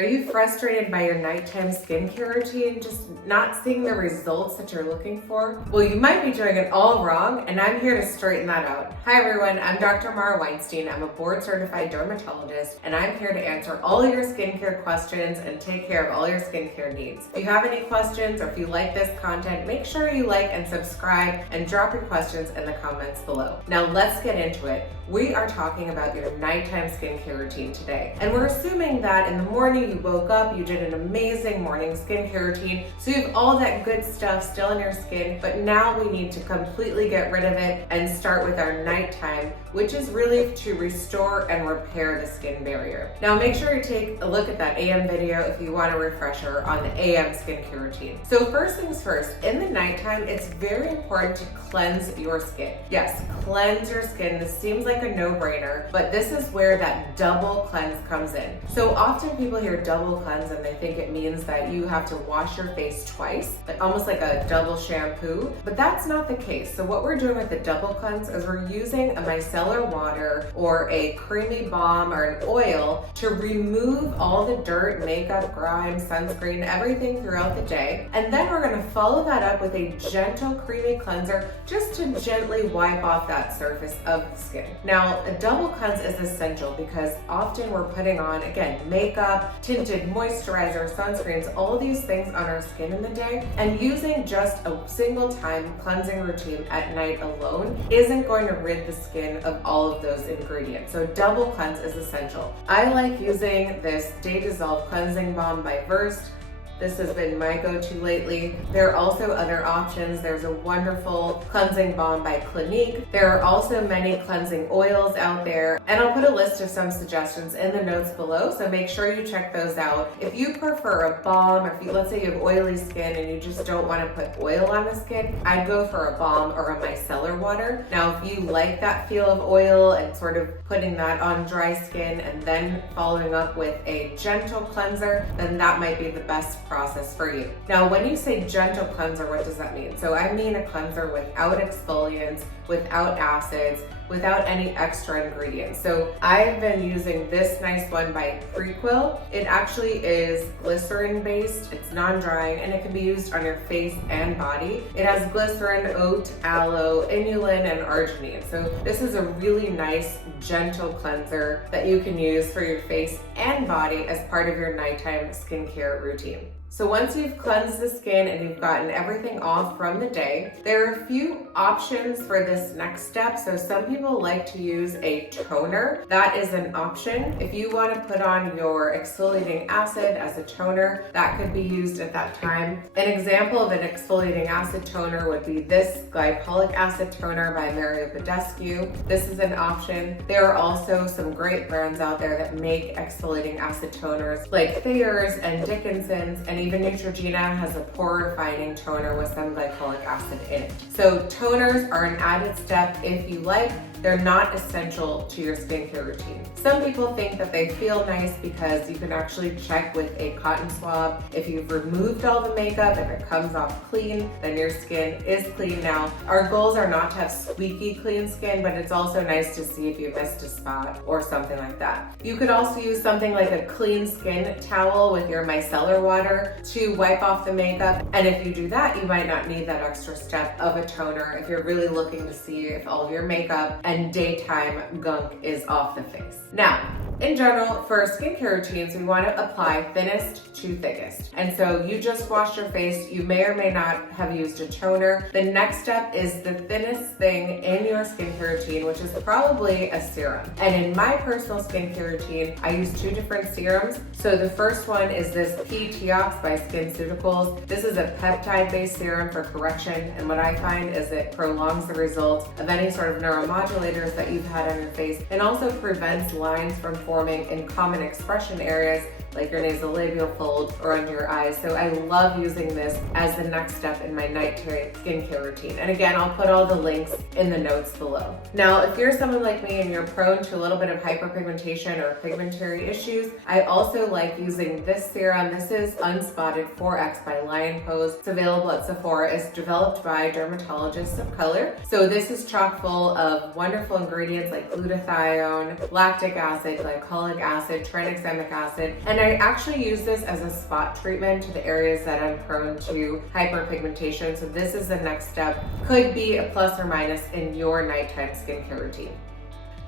Are you frustrated by your nighttime skincare routine, just not seeing the results that you're looking for? Well, you might be doing it all wrong, and I'm here to straighten that out. Hi everyone, I'm Dr. Weinstein. I'm a board-certified dermatologist, and I'm here to answer all your skincare questions and take care of all your skincare needs. If you have any questions or if you like this content, make sure you like and subscribe and drop your questions in the comments below. Now let's get into it. We are talking about your nighttime skincare routine today, and we're assuming that in the morning you woke up, you did an amazing morning skincare routine, so you have all that good stuff still in your skin, but now we need to completely get rid of it and start with our nighttime, which is really to restore and repair the skin barrier. Now make sure you take a look at that AM video if you want a refresher on the AM skincare routine. So first things first, in the nighttime, it's very important to cleanse your skin. Yes, cleanse your skin. This seems like a no-brainer, but this is where that double cleanse comes in. So often people hear double cleanse and they think it means that you have to wash your face twice, like almost like a double shampoo, but that's not the case. So what we're doing with the double cleanse is we're using a micellar water or a creamy balm or an oil to remove all the dirt, makeup, grime, sunscreen, everything throughout the day. And then we're gonna follow that up with a gentle creamy cleanser just to gently wipe off that surface of the skin. Now, a double cleanse is essential because often we're putting on, again, makeup, tinted moisturizer, sunscreens, all these things on our skin in the day, and using just a single time cleansing routine at night alone isn't going to rid the skin of all of those ingredients. So double cleanse is essential. I like using this Day Dissolve Cleansing Balm by Versed. This has been my go-to lately. There are also other options. There's a wonderful cleansing balm by Clinique. There are also many cleansing oils out there, and I'll put a list of some suggestions in the notes below, so make sure you check those out. If you prefer a balm, or if you, let's say you have oily skin and you just don't want to put oil on the skin, I'd go for a balm or a micellar water. Now, if you like that feel of oil and sort of putting that on dry skin and then following up with a gentle cleanser, then that might be the best process for you. Now, when you say gentle cleanser, what does that mean? So I mean a cleanser without exfoliants, without acids, without any extra ingredients. So I've been using this nice one by Prequil. It actually is glycerin based, it's non-drying, and it can be used on your face and body. It has glycerin, oat, aloe, inulin, and arginine. So this is a really nice, gentle cleanser that you can use for your face and body as part of your nighttime skincare routine. So once you've cleansed the skin and you've gotten everything off from the day, there are a few options for this next step. So some people like to use a toner. That is an option. If you want to put on your exfoliating acid as a toner, that could be used at that time. An example of an exfoliating acid toner would be this glycolic acid toner by Mario Badescu. This is an option. There are also some great brands out there that make exfoliating acid toners like Thayer's and Dickinson's, and even Neutrogena has a pore refining toner with some glycolic acid in it. So toners are an added step if you like. They're not essential to your skincare routine. Some people think that they feel nice because you can actually check with a cotton swab. If you've removed all the makeup, if it comes off clean, then your skin is clean now. Our goals are not to have squeaky clean skin, but it's also nice to see if you missed a spot or something like that. You could also use something like a clean skin towel with your micellar water to wipe off the makeup. And if you do that, you might not need that extra step of a toner if you're really looking to see if all of your makeup and daytime gunk is off the face. Now, in general, for skincare routines, we want to apply thinnest to thickest. And so you just washed your face, you may or may not have used a toner. The next step is the thinnest thing in your skincare routine, which is probably a serum. And in my personal skincare routine, I use two different serums. So the first one is this P-Teox by SkinCeuticals. This is a peptide-based serum for correction, and what I find is it prolongs the results of any sort of neuromodulators that you've had on your face, and also prevents lines from forming in common expression areas like your nasolabial fold or under your eyes. So I love using this as the next step in my nighttime skincare routine. And again, I'll put all the links in the notes below. Now, if you're someone like me and you're prone to a little bit of hyperpigmentation or pigmentary issues, I also like using this serum. This is Unspotted 4X by Lion Pose. It's available at Sephora. It's developed by Dermatologists of Color. So this is chock full of wonderful ingredients like glutathione, lactic acid, glycolic acid, tranexamic acid, and I actually use this as a spot treatment to the areas that I'm prone to hyperpigmentation. So this is the next step, could be a plus or minus in your nighttime skincare routine.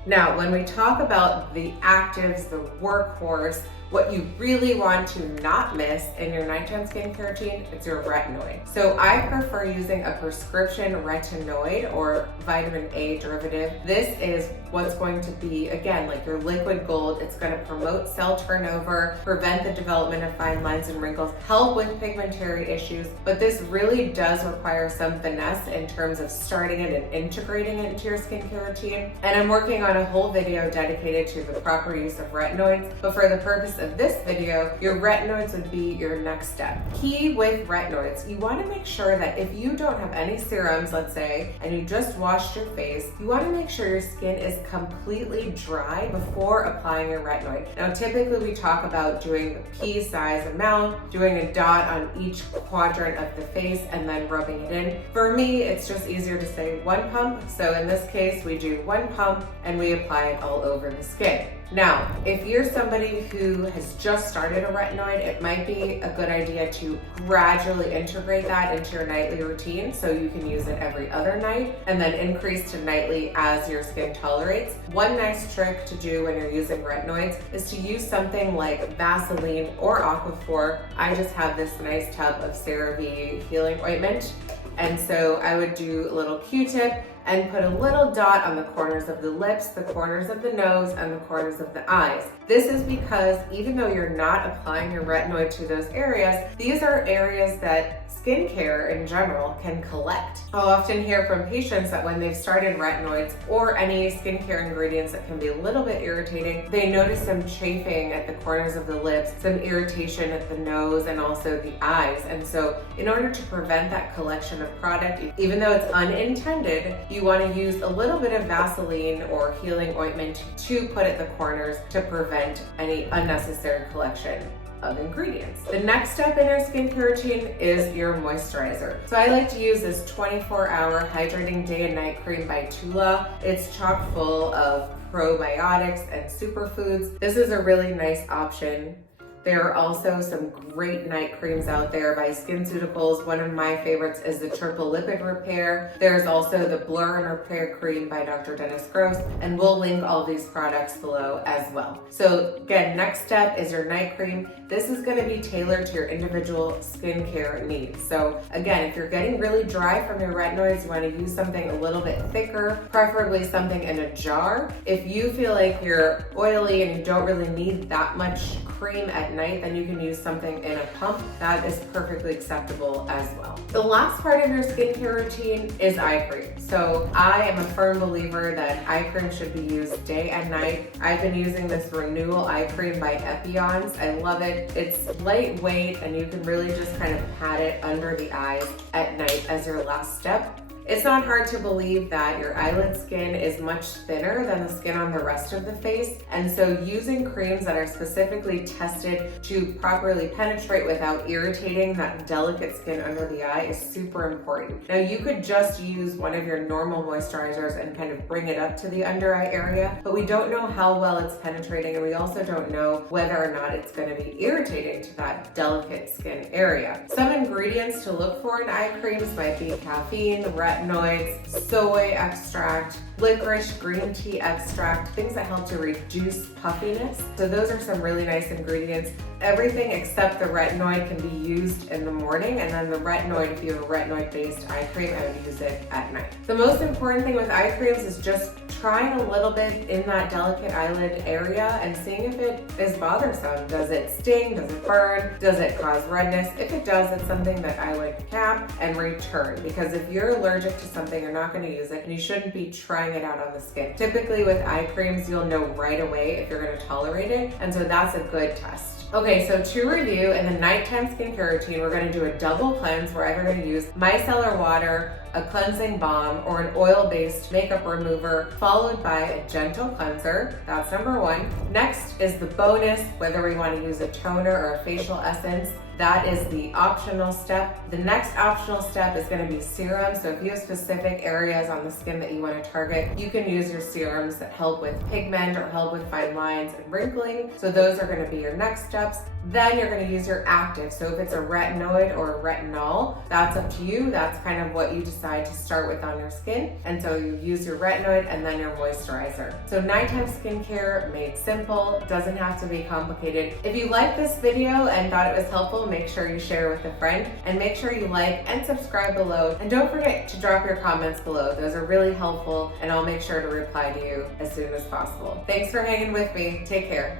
Now, when we talk about the actives, the workhorse, what you really want to not miss in your nighttime skincare routine, it's your retinoid. So I prefer using a prescription retinoid or vitamin A derivative. This is what's going to be, again, like your liquid gold. It's going to promote cell turnover, prevent the development of fine lines and wrinkles, help with pigmentary issues, but this really does require some finesse in terms of starting it and integrating it into your skincare routine. And I'm working on a whole video dedicated to the proper use of retinoids, but for the purpose of this video, your retinoids would be your next step. Key with retinoids, you want to make sure that if you don't have any serums, let's say, and you just washed your face, you want to make sure your skin is completely dry before applying your retinoid. Now, typically we talk about doing a pea-sized amount, doing a dot on each quadrant of the face, and then rubbing it in. For me, it's just easier to say one pump. So in this case, we do one pump and we apply it all over the skin. Now, if you're somebody who has just started a retinoid, it might be a good idea to gradually integrate that into your nightly routine so you can use it every other night and then increase to nightly as your skin tolerates. One nice trick to do when you're using retinoids is to use something like Vaseline or Aquaphor. I just have this nice tub of CeraVe healing ointment, and so I would do a little Q-tip and put a little dot on the corners of the lips, the corners of the nose, and the corners of the eyes. This is because even though you're not applying your retinoid to those areas, these are areas that skincare in general can collect. I'll often hear from patients that when they've started retinoids or any skincare ingredients that can be a little bit irritating, they notice some chafing at the corners of the lips, some irritation at the nose, and also the eyes. And so in order to prevent that collection of product, even though it's unintended, you want to use a little bit of Vaseline or healing ointment to put at the corners to prevent any unnecessary collection of ingredients. The next step in your skincare routine is your moisturizer. So I like to use this 24-hour hydrating day and night cream by Tula. It's chock full of probiotics and superfoods. This is a really nice option. There are also some great night creams out there by SkinCeuticals. One of my favorites is the Triple Lipid Repair. There's also the Blur and Repair Cream by Dr. Dennis Gross, and we'll link all these products below as well. So again, next step is your night cream. This is going to be tailored to your individual skincare needs. So again, if you're getting really dry from your retinoids, you want to use something a little bit thicker, preferably something in a jar. If you feel like you're oily and you don't really need that much cream at night, then you can use something in a pump. That is perfectly acceptable as well. The last part of your skincare routine is eye cream. So I am a firm believer that eye cream should be used day and night. I've been using this Renewal Eye Cream by Epion's. I love it. It's lightweight and you can really just kind of pat it under the eyes at night as your last step. It's not hard to believe that your eyelid skin is much thinner than the skin on the rest of the face, and so using creams that are specifically tested to properly penetrate without irritating that delicate skin under the eye is super important. Now, you could just use one of your normal moisturizers and kind of bring it up to the under eye area, but we don't know how well it's penetrating, and we also don't know whether or not it's going to be irritating to that delicate skin area. Some ingredients to look for in eye creams might be caffeine, retinoids, soy extract, licorice green tea extract, things that help to reduce puffiness. So those are some really nice ingredients. Everything except the retinoid can be used in the morning, and then the retinoid, if you have a retinoid-based eye cream, I would use it at night. The most important thing with eye creams is just trying a little bit in that delicate eyelid area and seeing if it is bothersome. Does it sting? Does it burn? Does it cause redness? If it does, it's something that I would cap and return, because if you're allergic to something, you're not going to use it, and you shouldn't be trying it out on the skin. Typically with eye creams, you'll know right away if you're going to tolerate it, and so that's a good test. Okay, so to review, in the nighttime skincare routine, we're going to do a double cleanse where I'm going to use micellar water, a cleansing balm, or an oil-based makeup remover, followed by a gentle cleanser. That's number one. Next is the bonus, whether we want to use a toner or a facial essence. That is the optional step. The next optional step is going to be serums. So if you have specific areas on the skin that you want to target, you can use your serums that help with pigment or help with fine lines and wrinkling. So those are going to be your next steps. Then you're going to use your active. So if it's a retinoid or a retinol, that's up to you. That's kind of what you decide to start with on your skin. And so you use your retinoid and then your moisturizer. So nighttime skincare made simple. It doesn't have to be complicated. If you liked this video and thought it was helpful, make sure you share with a friend, and make sure you like and subscribe below. And don't forget to drop your comments below. Those are really helpful, and I'll make sure to reply to you as soon as possible. Thanks for hanging with me. Take care.